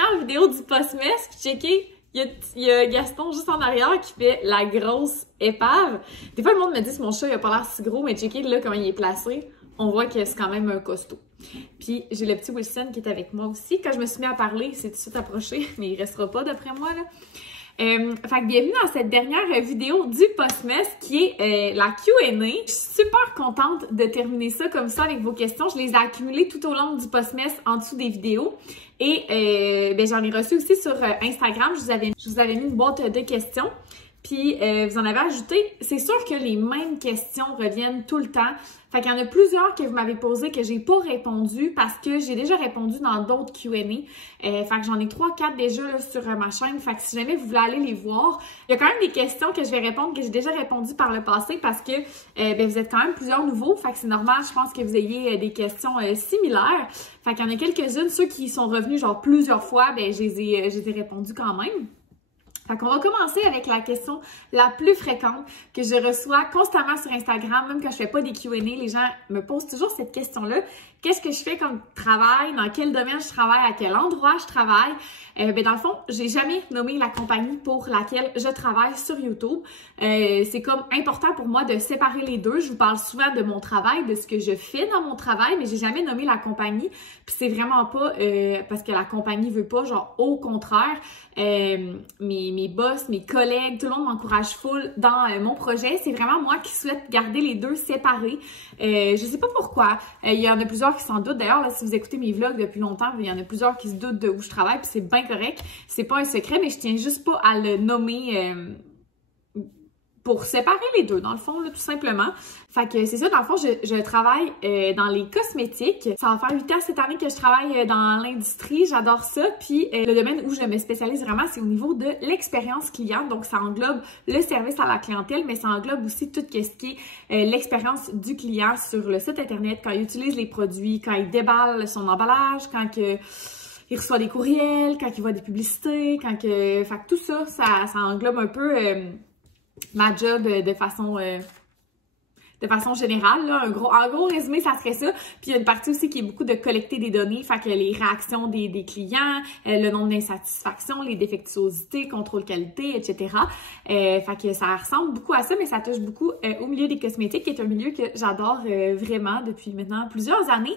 dernière vidéo du Postmess, puis checker, il y a Gaston juste en arrière qui fait la grosse épave. Des fois, le monde me dit que mon chat, il a pas l'air si gros, mais checker là comment il est placé, on voit que c'est quand même un costaud. Puis j'ai le petit Wilson qui est avec moi aussi. Quand je me suis mis à parler, il s'est tout de suite approché, mais il restera pas d'après moi, là. Fait que bienvenue dans cette dernière vidéo du Postmess qui est la Q&A. Je suis super contente de terminer ça comme ça avec vos questions. Je les ai accumulées tout au long du Postmess en dessous des vidéos. Et j'en ai reçu aussi sur Instagram. Je vous avais mis une boîte de questions. Puis vous en avez ajouté. C'est sûr que les mêmes questions reviennent tout le temps. Fait qu'il y en a plusieurs que vous m'avez posées que j'ai pas répondu parce que j'ai déjà répondu dans d'autres Q&A. Fait que j'en ai 3-4 déjà là, sur ma chaîne. Fait que si jamais vous voulez aller les voir, il y a quand même des questions que je vais répondre que j'ai déjà répondu par le passé parce que vous êtes quand même plusieurs nouveaux. Fait que c'est normal, je pense que vous ayez des questions similaires. Fait qu'il y en a quelques-unes. Ceux qui sont revenus genre plusieurs fois, je les ai répondu quand même. Fait qu'on va commencer avec la question la plus fréquente que je reçois constamment sur Instagram, même quand je fais pas des Q&A, les gens me posent toujours cette question-là. Qu'est-ce que je fais comme travail? Dans quel domaine je travaille? À quel endroit je travaille? Dans le fond, j'ai jamais nommé la compagnie pour laquelle je travaille sur YouTube. C'est comme important pour moi de séparer les deux. Je vous parle souvent de mon travail, de ce que je fais dans mon travail, mais j'ai jamais nommé la compagnie. Puis c'est vraiment pas parce que la compagnie veut pas, genre au contraire. Mes boss, mes collègues, tout le monde m'encourage full dans mon projet. C'est vraiment moi qui souhaite garder les deux séparés. Je sais pas pourquoi. Il y en a plusieurs qui s'en doutent. D'ailleurs, là, si vous écoutez mes vlogs depuis longtemps, il y en a plusieurs qui se doutent de où je travaille, puis c'est bien correct. C'est pas un secret, mais je tiens juste pas à le nommer pour séparer les deux, dans le fond, là, tout simplement. Fait que c'est ça, dans le fond, je travaille dans les cosmétiques. Ça va faire 8 ans cette année que je travaille dans l'industrie. J'adore ça. Puis le domaine où je me spécialise vraiment, c'est au niveau de l'expérience client. Donc, ça englobe le service à la clientèle, mais ça englobe aussi tout ce qui est l'expérience du client sur le site Internet, quand il utilise les produits, quand il déballe son emballage, quand il reçoit des courriels, quand il voit des publicités, fait que tout ça, ça englobe un peu ma job de façon générale, là. En gros résumé, ça serait ça. Puis il y a une partie aussi qui est beaucoup de collecter des données, fait que les réactions des clients, le nombre d'insatisfactions, les défectuosités, contrôle qualité, etc. Fait que ça ressemble beaucoup à ça, mais ça touche beaucoup au milieu des cosmétiques, qui est un milieu que j'adore vraiment depuis maintenant plusieurs années.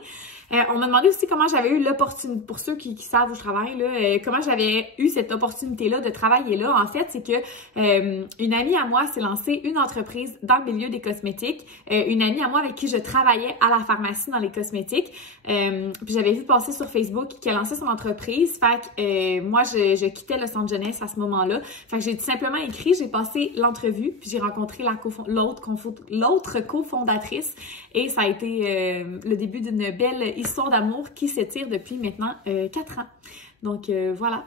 On m'a demandé aussi comment j'avais eu l'opportunité, pour ceux qui savent où je travaille, là, comment j'avais eu cette opportunité-là de travailler là. En fait, c'est que une amie à moi s'est lancée une entreprise dans le milieu des cosmétiques. Une amie à moi avec qui je travaillais à la pharmacie dans les cosmétiques. Puis j'avais vu passer sur Facebook qu'elle lançait son entreprise. Fait que moi, je quittais Los Angeles à ce moment-là. Fait que j'ai tout simplement écrit, j'ai passé l'entrevue, puis j'ai rencontré l'autre cofondatrice. Et ça a été le début d'une belle histoire d'amour qui s'étire depuis maintenant 4 ans. Donc voilà.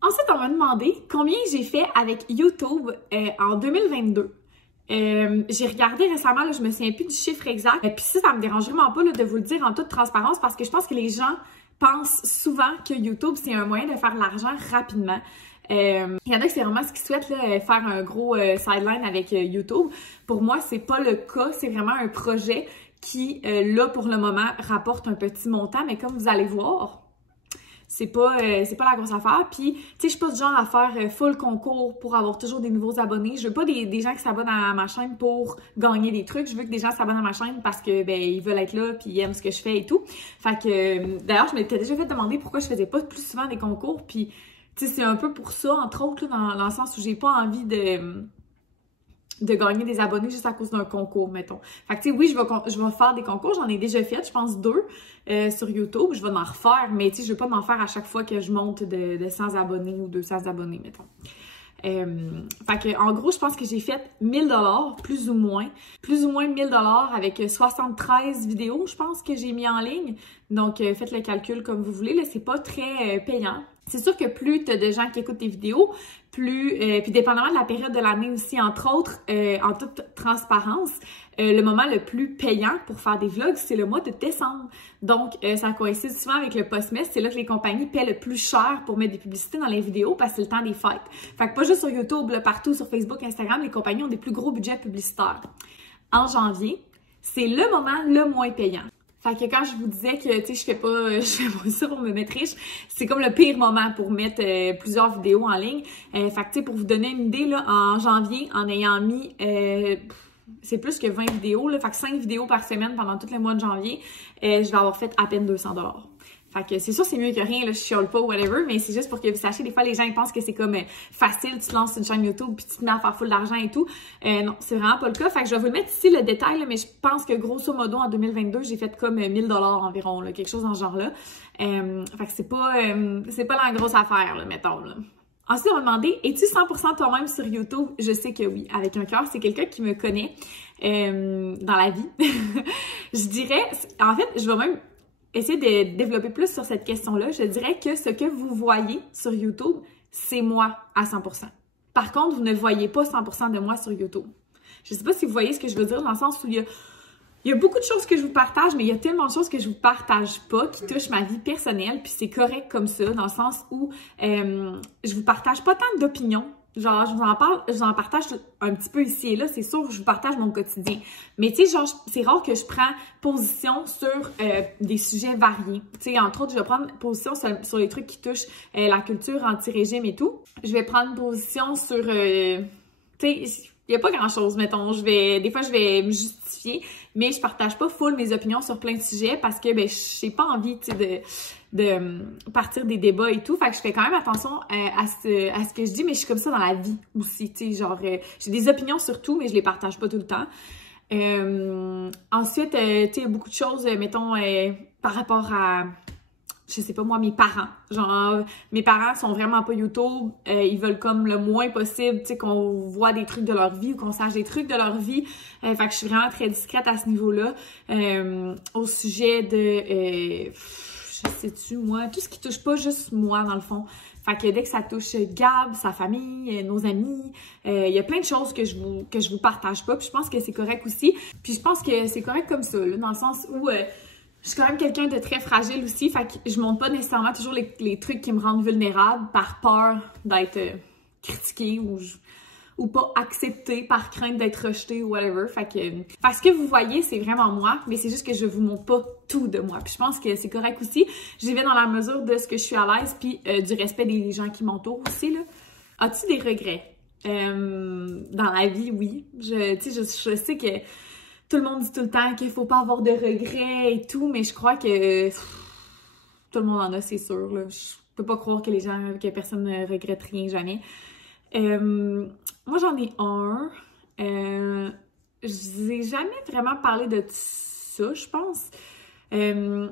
Ensuite, on m'a demandé combien j'ai fait avec YouTube en 2022. J'ai regardé récemment, là, je me souviens plus du chiffre exact. Puis ça me dérange vraiment pas là, de vous le dire en toute transparence parce que je pense que les gens pensent souvent que YouTube, c'est un moyen de faire de l'argent rapidement. Il y en a que c'est vraiment ce qu'ils souhaitent, là, faire un gros sideline avec YouTube. Pour moi, c'est pas le cas. C'est vraiment un projet qui, là, pour le moment, rapporte un petit montant. Mais comme vous allez voir, c'est pas la grosse affaire. Puis, tu sais, je suis pas du genre à faire full concours pour avoir toujours des nouveaux abonnés. Je veux pas des gens qui s'abonnent à ma chaîne pour gagner des trucs. Je veux que des gens s'abonnent à ma chaîne parce que, ils veulent être là puis ils aiment ce que je fais et tout. Fait que, d'ailleurs, je m'étais déjà fait demander pourquoi je faisais pas plus souvent des concours. Puis, tu sais, c'est un peu pour ça, entre autres, là, dans le sens où j'ai pas envie de gagner des abonnés juste à cause d'un concours, mettons. Fait que, tu sais, oui, je vais faire des concours. J'en ai déjà fait, je pense 2 sur YouTube. Je vais en refaire, mais tu sais, je vais pas m'en faire à chaque fois que je monte de 100 abonnés ou 200 abonnés, mettons. Fait que, en gros, je pense que j'ai fait 1000 $, plus ou moins 1000 $ avec 73 vidéos, je pense que j'ai mis en ligne. Donc, faites le calcul comme vous voulez, là, c'est pas très payant. C'est sûr que plus tu as de gens qui écoutent tes vidéos, puis dépendamment de la période de l'année aussi, entre autres, en toute transparence, le moment le plus payant pour faire des vlogs, c'est le mois de décembre. Donc, ça coïncide souvent avec le Postmess. C'est là que les compagnies paient le plus cher pour mettre des publicités dans les vidéos parce que c'est le temps des fêtes. Fait que pas juste sur YouTube, là, partout sur Facebook, Instagram, les compagnies ont des plus gros budgets publicitaires. En janvier, c'est le moment le moins payant. Fait que quand je vous disais que, tu sais, je fais pas ça pour me mettre riche, c'est comme le pire moment pour mettre plusieurs vidéos en ligne. Fait que, tu sais, pour vous donner une idée, là, en janvier, en ayant mis, c'est plus que 20 vidéos, là, fait que 5 vidéos par semaine pendant tout le mois de janvier, je vais avoir fait à peine 200 $. Fait que c'est sûr, c'est mieux que rien, là, je chiale pas, whatever, mais c'est juste pour que vous sachiez, des fois, les gens, ils pensent que c'est comme facile, tu te lances une chaîne YouTube, puis tu te mets à faire full d'argent et tout. Non, c'est vraiment pas le cas. Fait que je vais vous le mettre ici, le détail, là, mais je pense que grosso modo, en 2022, j'ai fait comme 1000 $ environ, là, quelque chose dans ce genre-là. Fait que c'est pas la grosse affaire, là, mettons, là. Ensuite, on m'a demandé, es-tu 100% toi-même sur YouTube? Je sais que oui, avec un cœur, c'est quelqu'un qui me connaît dans la vie. Je dirais, en fait, je vais même essayer de développer plus sur cette question-là. Je dirais que ce que vous voyez sur YouTube, c'est moi à 100%. Par contre, vous ne voyez pas 100% de moi sur YouTube. Je ne sais pas si vous voyez ce que je veux dire, dans le sens où il y a beaucoup de choses que je vous partage, mais il y a tellement de choses que je vous partage pas qui touchent ma vie personnelle, puis c'est correct comme ça, dans le sens où je vous partage pas tant d'opinions. Genre, je vous en partage un petit peu ici et là, c'est sûr, je vous partage mon quotidien. Mais tu sais, genre, c'est rare que je prends position sur des sujets variés. Tu sais, entre autres, je vais prendre position sur les trucs qui touchent la culture anti-régime et tout. Je vais prendre position sur, tu sais, il n'y a pas grand-chose, mettons. Des fois, je vais me justifier, mais je partage pas full mes opinions sur plein de sujets parce que, ben, j'ai pas envie, tu sais, de partir des débats et tout. Fait que je fais quand même attention à ce que je dis, mais je suis comme ça dans la vie aussi, tu sais, genre, j'ai des opinions sur tout, mais je les partage pas tout le temps. Ensuite, tu sais, il y a beaucoup de choses, mettons, par rapport à, je sais pas moi, mes parents. Genre, mes parents sont vraiment pas YouTube, ils veulent comme le moins possible, tu sais, qu'on voit des trucs de leur vie ou qu'on sache des trucs de leur vie. Fait que je suis vraiment très discrète à ce niveau-là. Au sujet de... je sais-tu, moi, tout ce qui touche pas juste moi, dans le fond. Fait que dès que ça touche Gab, sa famille, nos amis, il y a plein de choses que je vous partage pas, puis je pense que c'est correct aussi. Puis je pense que c'est correct comme ça, là, dans le sens où je suis quand même quelqu'un de très fragile aussi, fait que je montre pas nécessairement toujours les trucs qui me rendent vulnérable par peur d'être critiquée ou pas acceptée par crainte d'être rejetée ou whatever. Fait que ce que vous voyez, c'est vraiment moi, mais c'est juste que je vous montre pas tout de moi. Puis je pense que c'est correct aussi. J'y vais dans la mesure de ce que je suis à l'aise, puis du respect des gens qui m'entourent aussi, là. As-tu des regrets? Dans la vie, oui. Je sais que tout le monde dit tout le temps qu'il faut pas avoir de regrets et tout, mais je crois que tout le monde en a, c'est sûr, là. Je peux pas croire que personne ne regrette rien jamais. Moi, j'en ai un. Je vous ai jamais vraiment parlé de ça, je pense. Je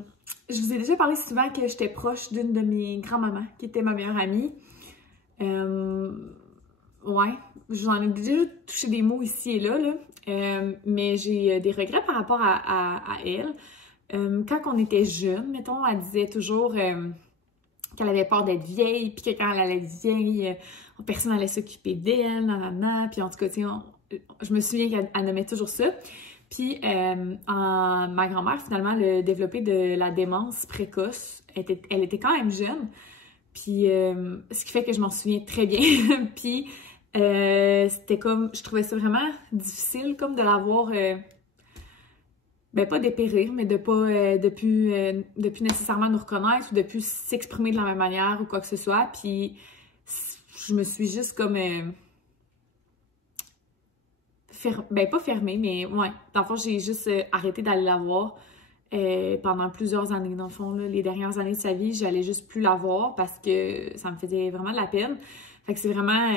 vous ai déjà parlé souvent que j'étais proche d'une de mes grands-mamans, qui était ma meilleure amie. Ouais, j'en ai déjà touché des mots ici et là, mais j'ai des regrets par rapport à elle. Quand on était jeunes, mettons, elle disait toujours qu'elle avait peur d'être vieille, puis que quand elle allait être vieille, personne n'allait s'occuper d'elle, nanana. Puis en tout cas, tu sais, je me souviens qu'elle nommait toujours ça. Puis ma grand-mère, finalement, elle a développé de la démence précoce. Elle était quand même jeune. Puis ce qui fait que je m'en souviens très bien. Puis c'était comme, je trouvais ça vraiment difficile comme de la voir, ben pas dépérir, mais de plus nécessairement nous reconnaître ou de plus s'exprimer de la même manière ou quoi que ce soit. Puis je me suis juste comme, pas fermée, mais ouais, dans le fond, j'ai juste arrêté d'aller la voir pendant plusieurs années. Dans le fond, là, les dernières années de sa vie, j'allais juste plus la voir parce que ça me faisait vraiment de la peine. Fait que c'est vraiment...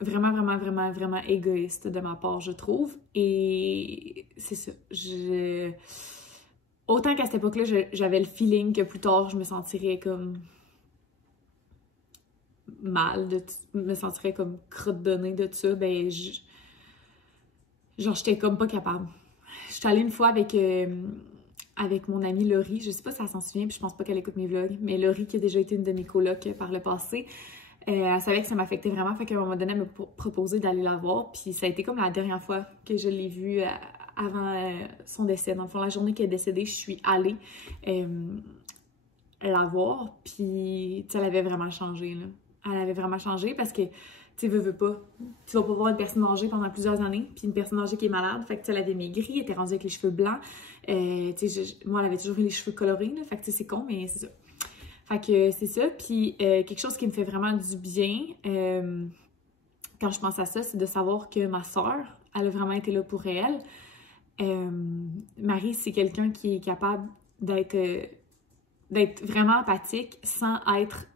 vraiment égoïste de ma part, je trouve. Et c'est ça. Autant qu'à cette époque-là, j'avais le feeling que plus tard, je me sentirais comme mal, me sentirais comme crotte de nez de tout ça. Ben, genre, j'étais comme pas capable. J'étais allée une fois avec mon amie Laurie. Je sais pas si elle s'en souvient, puis je pense pas qu'elle écoute mes vlogs. Mais Laurie, qui a déjà été une de mes colocs par le passé, elle savait que ça m'affectait vraiment, fait qu'à un moment donné, elle m'a proposé d'aller la voir, puis ça a été comme la dernière fois que je l'ai vue avant son décès. Dans le fond, la journée qu'elle est décédée, je suis allée la voir, puis elle avait vraiment changé, là. elle avait vraiment changé parce que, tu sais, veux pas, tu vas pas voir une personne âgée pendant plusieurs années, puis une personne âgée qui est malade, fait que, tu sais, elle avait maigri, elle était rendue avec les cheveux blancs, tu sais, moi, elle avait toujours eu les cheveux colorés, là, fait que, tu sais, c'est con, mais c'est ça. Fait que c'est ça, puis quelque chose qui me fait vraiment du bien, quand je pense à ça, c'est de savoir que ma soeur, elle a vraiment été là pour elle. Marie, c'est quelqu'un qui est capable d'être vraiment empathique sans être,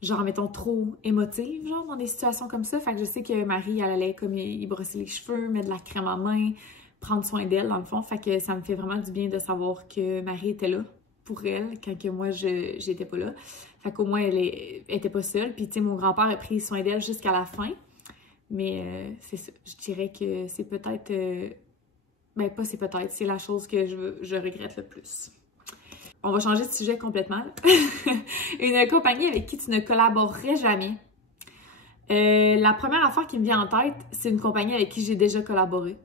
genre, mettons, trop émotive, genre, dans des situations comme ça. Fait que je sais que Marie, elle allait comme y brosser les cheveux, mettre de la crème en main, prendre soin d'elle, dans le fond. Fait que ça me fait vraiment du bien de savoir que Marie était là pour elle quand que moi, j'étais pas là. Fait qu'au moins, elle était pas seule. Puis, tu sais, mon grand-père a pris soin d'elle jusqu'à la fin. Mais c'est ça. Je dirais que c'est peut-être... ben, pas c'est peut-être. C'est la chose que je regrette le plus. On va changer de sujet complètement. Une compagnie avec qui tu ne collaborerais jamais. La première affaire qui me vient en tête, c'est une compagnie avec qui j'ai déjà collaboré.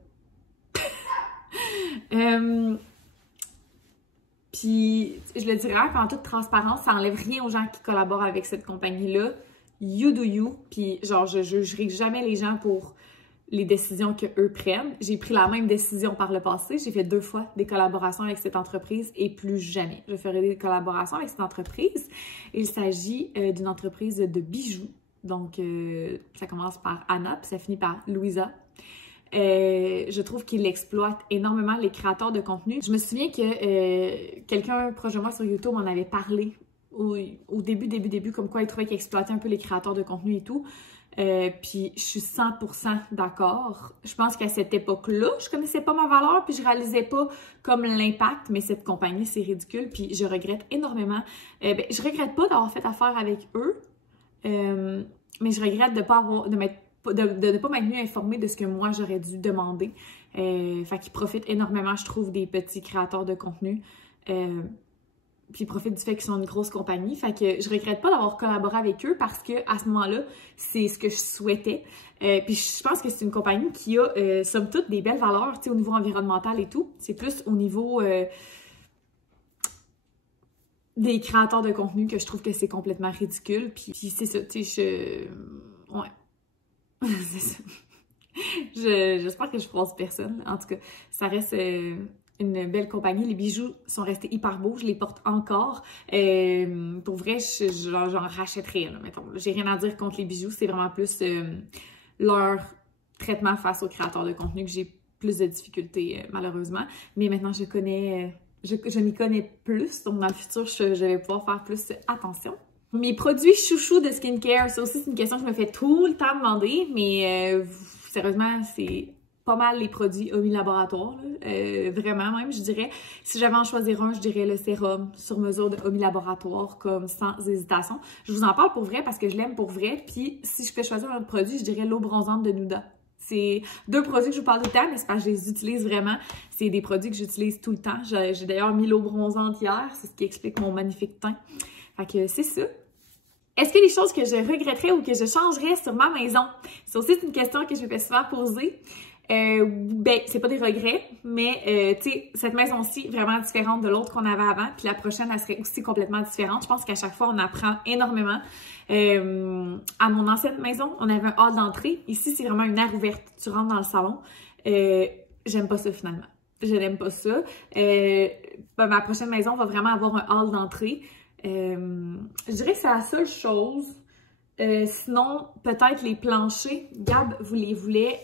Puis, je le dirais en toute transparence, ça enlève rien aux gens qui collaborent avec cette compagnie-là. You do you. Puis, genre, je jugerai jamais les gens pour les décisions qu'eux prennent. J'ai pris la même décision par le passé. J'ai fait 2 fois des collaborations avec cette entreprise et plus jamais. Je ferai des collaborations avec cette entreprise. Il s'agit d'une entreprise de bijoux. Donc, ça commence par Anna, puis ça finit par Louisa. Je trouve qu'il exploite énormément les créateurs de contenu. Je me souviens que quelqu'un proche de moi sur YouTube m'en avait parlé au début, comme quoi il trouvait qu'il exploitait un peu les créateurs de contenu et tout. Puis je suis 100% d'accord. Je pense qu'à cette époque-là, je connaissais pas ma valeur, puis je réalisais pas comme l'impact, mais cette compagnie, c'est ridicule, puis je regrette énormément. Je regrette pas d'avoir fait affaire avec eux, mais je regrette de pas avoir, de ne pas m'être mieux informée de ce que moi j'aurais dû demander. Fait qu'ils profitent énormément, je trouve, des petits créateurs de contenu. Puis ils profitent du fait qu'ils sont une grosse compagnie. Fait que je regrette pas d'avoir collaboré avec eux parce que à ce moment-là, c'est ce que je souhaitais. Puis je pense que c'est une compagnie qui a, somme toute, des belles valeurs, tu sais, au niveau environnemental et tout. C'est plus au niveau des créateurs de contenu que je trouve que c'est complètement ridicule. Puis c'est ça, tu sais, ouais. C'est ça. J'espère que je froisse personne. En tout cas, ça reste une belle compagnie. Les bijoux sont restés hyper beaux. Je les porte encore. Pour vrai, j'en rachèterais, là, mettons. J'ai rien à dire contre les bijoux. C'est vraiment plus leur traitement face aux créateurs de contenu que j'ai plus de difficultés, malheureusement. Mais maintenant, je m'y connais plus. Donc, dans le futur, je vais pouvoir faire plus attention. Mes produits chouchous de skincare, ça aussi, c'est une question que je me fais tout le temps demander, mais sérieusement, c'est pas mal les produits Omi Laboratoire, là. Vraiment même, je dirais. Si j'avais à en choisir un, je dirais le sérum sur mesure de Omi Laboratoire, comme sans hésitation. Je vous en parle pour vrai parce que je l'aime pour vrai, puis si je peux choisir un autre produit, je dirais l'eau bronzante de Nuda. C'est 2 produits que je vous parle tout le temps, mais c'est parce que je les utilise vraiment. C'est des produits que j'utilise tout le temps. J'ai d'ailleurs mis l'eau bronzante hier, c'est ce qui explique mon magnifique teint. Fait que c'est ça. Est-ce que les choses que je regretterais ou que je changerais sur ma maison? Ça aussi, c'est une question que je me fais souvent poser. Ben, c'est pas des regrets, mais tu sais, cette maison-ci, vraiment différente de l'autre qu'on avait avant, puis la prochaine, elle serait aussi complètement différente. Je pense qu'à chaque fois, on apprend énormément. À mon ancienne maison, on avait un hall d'entrée. Ici, c'est vraiment une aire ouverte. Tu rentres dans le salon. J'aime pas ça, finalement. Je n'aime pas ça. Ma prochaine maison va vraiment avoir un hall d'entrée. Je dirais que c'est la seule chose. Sinon, peut-être les planchers. Gab les voulait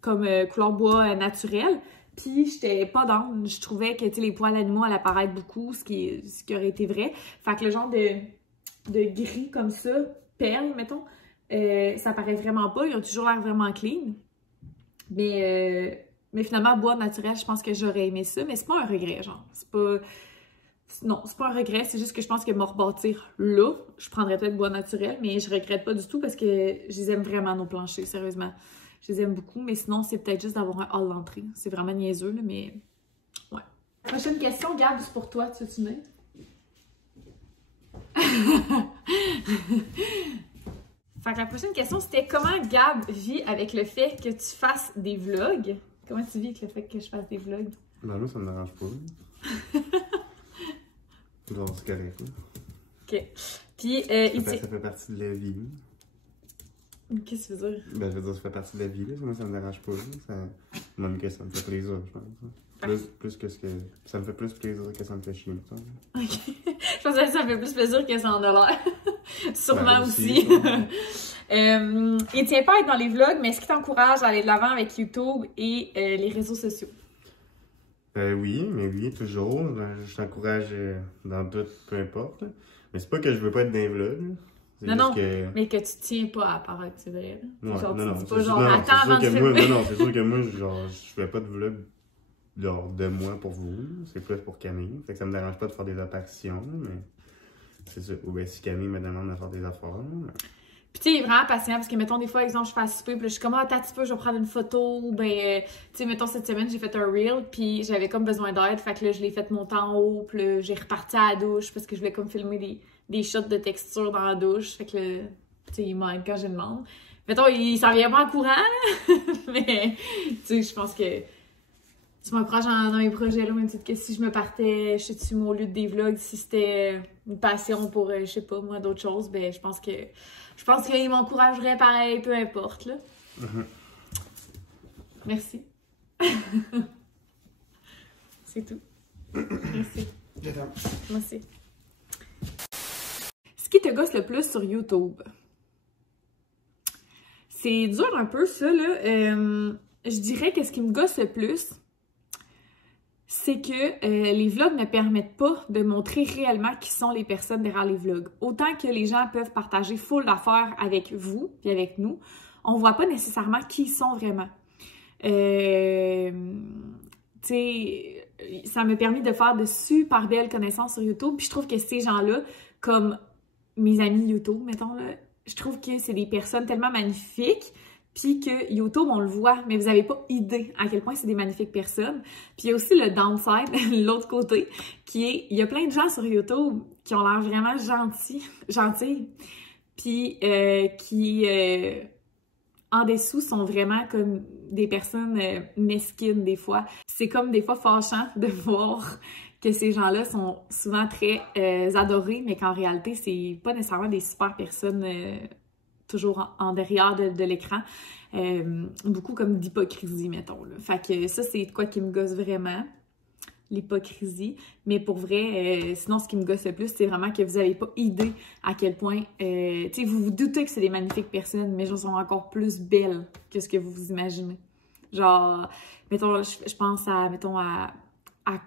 comme couleur bois naturel. Puis, j'étais pas down. Je trouvais que les poils animaux allaient apparaître beaucoup, ce qui aurait été vrai. Fait que le genre de gris comme ça, perle, mettons, ça paraît vraiment pas. Ils ont toujours l'air vraiment clean. Mais finalement, bois naturel, je pense que j'aurais aimé ça. Mais c'est pas un regret, genre. C'est pas... Non, c'est pas un regret, c'est juste que je pense que me rebâtir là, je prendrais peut-être bois naturel, mais je regrette pas du tout parce que je les aime vraiment, nos planchers, sérieusement. Je les aime beaucoup, mais sinon, c'est peut-être juste d'avoir un hall d'entrée. C'est vraiment niaiseux, là, mais ouais. Prochaine question, Gab, c'est pour toi, tu veux-tu venir? Fait que la prochaine question, c'était comment Gab vit avec le fait que tu fasses des vlogs? Comment tu vis avec le fait que je fasse des vlogs? Ben là, ça me dérange pas. Genre, c'est correct, là. OK. Puis, ça fait partie de la vie. Qu'est-ce que tu veux dire? Ben, je veux dire, ça fait partie de la vie, là. Moi, ça me dérange pas. Même que ça me fait plaisir, je pense. Plus que ce que... Ça me fait plus plaisir que ça me fait chier, ça. Ok. Je pensais que ça fait plus plaisir que ça en a l'air. Sûrement aussi. Il tient pas à être dans les vlogs, mais est-ce qu'il t'encourage à aller de l'avant avec YouTube et les réseaux sociaux? Oui, toujours. Je t'encourage dans tout, peu importe. Mais c'est pas que je veux pas être dans les vlogs. Non, que... mais que tu tiens pas à paraître, c'est vrai. Non, genre, non, tu dis c'est pas genre, sûr, attends avant de filmer. Non, c'est sûr que moi, genre, je fais pas de vlog genre, de moi pour vous. C'est plus pour Camille. Fait que ça me dérange pas de faire des apparitions, mais c'est ça. Ou bien si Camille me demande de faire des affaires. Mais... Puis tu sais, il est vraiment patient parce que, mettons, des fois, exemple, je fais à souper, puis là, je suis comme, ah, attends un petit peu, je vais prendre une photo. Ou ben, tu sais, mettons, cette semaine, j'ai fait un reel, puis j'avais comme besoin d'aide. Fait que là, je l'ai fait monter en haut, puis là, j'ai reparti à la douche parce que je voulais comme filmer des shots de texture dans la douche. Fait que là, tu sais, il m'aide quand je demande. Mettons, il s'en vient pas en courant, là. Mais, tu sais, je pense que tu m'encourages dans mes projets, là, même que si je me partais, je sais-tu, mon lieu des vlogs, si c'était une passion pour, je sais pas, moi, d'autres choses, ben, je pense qu'il m'encouragerait pareil, peu importe, là. Merci. C'est tout. Merci. Merci. Ce qui te gosse le plus sur YouTube? C'est dur un peu, ça, là. Je dirais que ce qui me gosse le plus, c'est que les vlogs ne permettent pas de montrer réellement qui sont les personnes derrière les vlogs. Autant que les gens peuvent partager full d'affaires avec vous et avec nous, on voit pas nécessairement qui ils sont vraiment. Tu sais, ça m'a permis de faire de super belles connaissances sur YouTube, puis je trouve que ces gens-là, comme mes amis YouTube, mettons, là, je trouve que c'est des personnes tellement magnifiques, puis que YouTube, on le voit, mais vous n'avez pas idée à quel point c'est des magnifiques personnes. Puis il y a aussi le downside, l'autre côté, qui est, il y a plein de gens sur YouTube qui ont l'air vraiment gentils, puis qui, en dessous, sont vraiment comme des personnes mesquines des fois. C'est comme des fois fâchant de voir que ces gens-là sont souvent très adorés, mais qu'en réalité, c'est pas nécessairement des super personnes toujours en derrière de l'écran. Beaucoup comme d'hypocrisie, mettons. Là. Fait que ça, c'est quoi qui me gosse vraiment, l'hypocrisie. Mais pour vrai, sinon, ce qui me gosse le plus, c'est vraiment que vous n'avez pas idée à quel point... tu sais, vous vous doutez que c'est des magnifiques personnes, mais elles sont encore plus belles que ce que vous vous imaginez. Genre, mettons, je pense à, mettons, à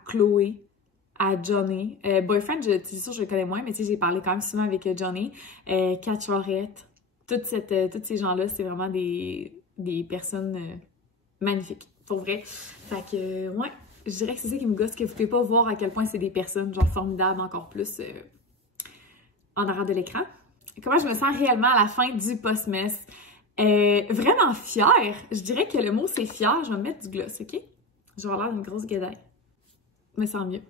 Chloé, à Johnny. Boyfriend, c'est sûr, je le connais moins, mais tu sais, j'ai parlé quand même souvent avec Johnny. Kat Charette. Tous ces gens-là, c'est vraiment des personnes magnifiques, pour vrai. Fait que, ouais, je dirais que c'est ça qui me gosse, que vous ne pouvez pas voir à quel point c'est des personnes, genre, formidables encore plus en arrière de l'écran. Comment je me sens réellement à la fin du post-mess? Vraiment fière. Je dirais que le mot, c'est fière. Je vais me mettre du gloss, OK? Je vais avoir l'air d'une grosse guédaille. Je me sens mieux.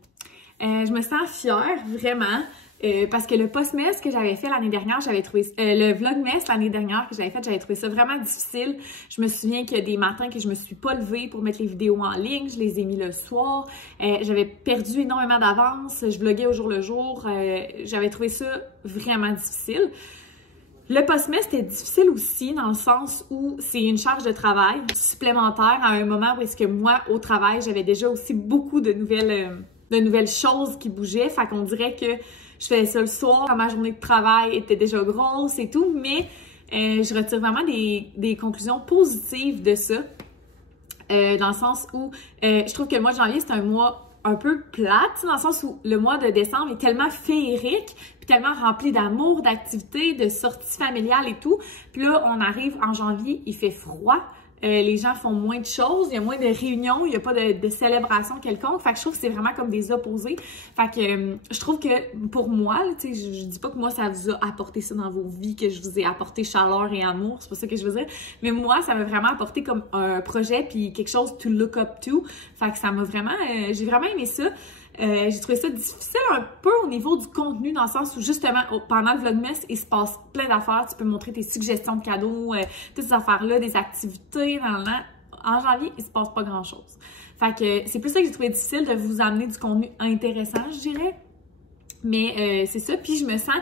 Je me sens fière, vraiment. Parce que le post-mess que j'avais fait l'année dernière, j'avais trouvé... le vlogmess l'année dernière que j'avais fait, j'avais trouvé ça vraiment difficile. Je me souviens qu'il y a des matins que je me suis pas levée pour mettre les vidéos en ligne. Je les ai mis le soir. J'avais perdu énormément d'avance. Je vloguais au jour le jour. J'avais trouvé ça vraiment difficile. Le post-mess, c'était difficile aussi dans le sens où c'est une charge de travail supplémentaire à un moment où est-ce que moi, au travail, j'avais déjà aussi beaucoup de nouvelles choses qui bougeaient. Fait qu'on dirait que je faisais ça le soir, quand ma journée de travail était déjà grosse et tout, mais je retire vraiment des conclusions positives de ça, dans le sens où je trouve que le mois de janvier, c'est un mois un peu plate, dans le sens où le mois de décembre est tellement féerique, puis tellement rempli d'amour, d'activités, de sorties familiales et tout. Puis là, on arrive en janvier, il fait froid. Les gens font moins de choses, il y a moins de réunions, il n'y a pas de célébration quelconque. Fait que je trouve que c'est vraiment comme des opposés. Fait que je trouve que pour moi, tu sais, je dis pas que moi ça vous a apporté ça dans vos vies, que je vous ai apporté chaleur et amour, c'est pas ça que je veux dire. Mais moi, ça m'a vraiment apporté comme un projet puis quelque chose to look up to. Fait que ça m'a vraiment, j'ai vraiment aimé ça. J'ai trouvé ça difficile un peu au niveau du contenu, dans le sens où justement, pendant le Vlogmas, il se passe plein d'affaires. Tu peux montrer tes suggestions de cadeaux, toutes ces affaires-là, des activités. En janvier, il se passe pas grand-chose. Fait que c'est plus ça que j'ai trouvé difficile, de vous amener du contenu intéressant, je dirais. Mais c'est ça. Puis je me sens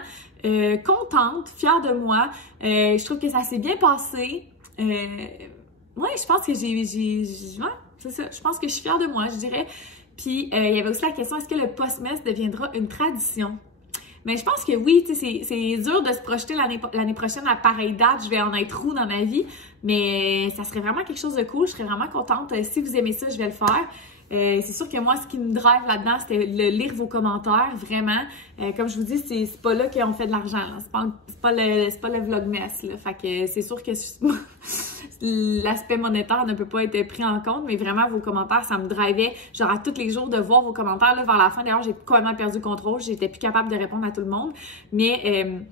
contente, fière de moi. Je trouve que ça s'est bien passé. Ouais, je pense que ouais, c'est ça. Je pense que je suis fière de moi, je dirais. Puis, il y avait aussi la question, est-ce que le postmestre deviendra une tradition? Mais je pense que oui, tu sais, c'est dur de se projeter l'année prochaine à pareille date, je vais en être où dans ma vie, mais ça serait vraiment quelque chose de cool, je serais vraiment contente. Si vous aimez ça, je vais le faire. C'est sûr que moi, ce qui me drive là-dedans, c'était de lire vos commentaires, vraiment. Comme je vous dis, c'est pas là qu'on fait de l'argent, c'est pas le Vlogmas, là. Fait que c'est sûr que l'aspect monétaire ne peut pas être pris en compte, mais vraiment, vos commentaires, ça me drivait, genre à tous les jours de voir vos commentaires, là, vers la fin. D'ailleurs, j'ai complètement perdu le contrôle, j'étais plus capable de répondre à tout le monde, mais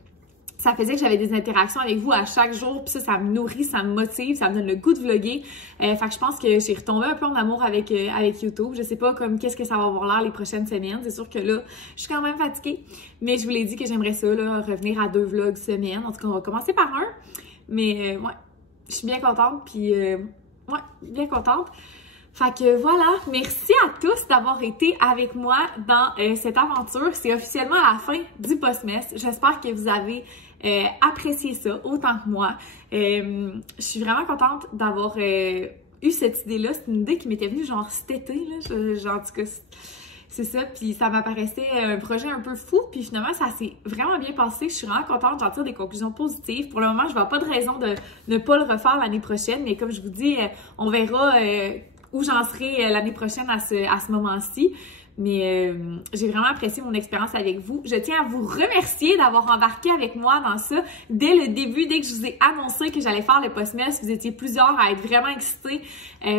ça faisait que j'avais des interactions avec vous à chaque jour, puis ça me nourrit, ça me motive, ça me donne le goût de vlogger. Fait que je pense que j'ai retombé un peu en amour avec YouTube. Je sais pas comme qu'est-ce que ça va avoir l'air les prochaines semaines. C'est sûr que là, je suis quand même fatiguée, mais je vous l'ai dit que j'aimerais ça, là, revenir à 2 vlogs semaine. En tout cas, on va commencer par un. Mais ouais, je suis bien contente, puis ouais, bien contente. Fait que voilà, merci à tous d'avoir été avec moi dans cette aventure. C'est officiellement à la fin du postmestre. J'espère que vous avez apprécié ça autant que moi. Je suis vraiment contente d'avoir eu cette idée-là. C'est une idée qui m'était venue genre cet été, là. Genre, en tout cas, c'est ça. Puis ça m'apparaissait un projet un peu fou. Puis finalement, ça s'est vraiment bien passé. Je suis vraiment contente. J'en tire des conclusions positives. Pour le moment, je vois pas de raison de ne pas le refaire l'année prochaine. Mais comme je vous dis, on verra où j'en serai l'année prochaine à ce moment-ci. Mais j'ai vraiment apprécié mon expérience avec vous. Je tiens à vous remercier d'avoir embarqué avec moi dans ça. Dès le début, dès que je vous ai annoncé que j'allais faire le postmestre, vous étiez plusieurs à être vraiment excités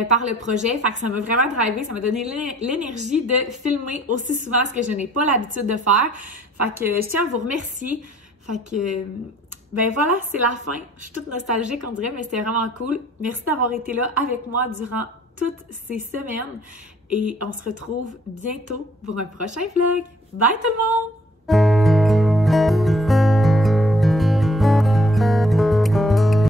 par le projet. Fait que ça m'a vraiment drivé, ça m'a donné l'énergie de filmer aussi souvent, ce que je n'ai pas l'habitude de faire. Fait que je tiens à vous remercier. Fait que ben voilà, c'est la fin. Je suis toute nostalgique, on dirait, mais c'était vraiment cool. Merci d'avoir été là avec moi durant toutes ces semaines. Et on se retrouve bientôt pour un prochain vlog. Bye tout le monde!